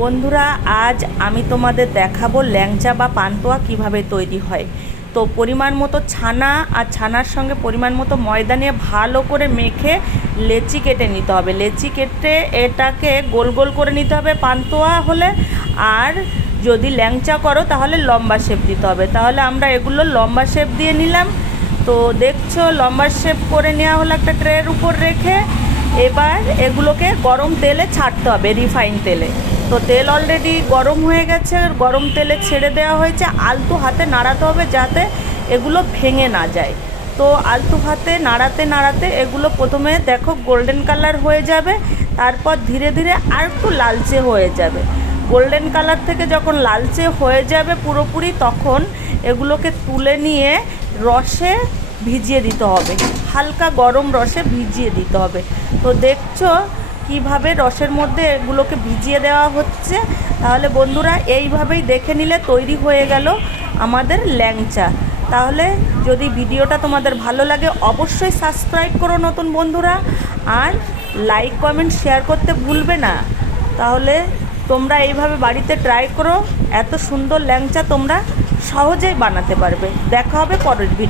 বন্ধুরা, আজ আমি তোমাদের দেখাবো ল্যাংচা বা পান্তুয়া কিভাবে তৈরি হয়। তো পরিমাণ মতো ছানা আর ছানার সঙ্গে পরিমাণ মতো ময়দা নিয়ে ভালো করে মেখে লেচি কেটে নিতে হবে। লেচি কেটে এটাকে গোল গোল করে নিতে হবে পান্তুয়া হলে। আর যদি ল্যাংচা করো তাহলে লম্বা শেপ দিতে হবে। তাহলে আমরা এগুলো লম্বা শেপ দিয়ে নিলাম। তো দেখছো, লম্বা শেপ করে নেওয়া হলো একটা ট্রের উপর রেখে। এবার এগুলোকে গরম তেলে ছাড়তে হবে, রিফাইন তেলে। তো তেল অলরেডি গরম হয়ে গেছে, গরম তেলে ছেড়ে দেওয়া হয়েছে। আলতু হাতে নাড়াতে হবে যাতে এগুলো ভেঙে না যায়। তো আলতু হাতে নাড়াতে নাড়াতে এগুলো প্রথমে দেখো গোল্ডেন কালার হয়ে যাবে, তারপর ধীরে ধীরে আর একটু লালচে হয়ে যাবে। গোল্ডেন কালার থেকে যখন লালচে হয়ে যাবে পুরোপুরি, তখন এগুলোকে তুলে নিয়ে রসে ভিজিয়ে দিতে হবে, হালকা গরম রসে ভিজিয়ে দিতে হবে। তো দেখছো কিভাবে রসের মধ্যে এগুলোকে ভিজিয়ে দেওয়া হচ্ছে। তাহলে বন্ধুরা, এইভাবেই দেখে নিলে তৈরি হয়ে গেল আমাদের ল্যাংচা। তাহলে যদি ভিডিওটা তোমাদের ভালো লাগে অবশ্যই সাবস্ক্রাইব করো নতুন বন্ধুরা, আর লাইক কমেন্ট শেয়ার করতে ভুলবে না। তাহলে তোমরা এইভাবে বাড়িতে ট্রাই করো, এত সুন্দর ল্যাংচা তোমরা সহজেই বানাতে পারবে। দেখা হবে পরের ভিডিও।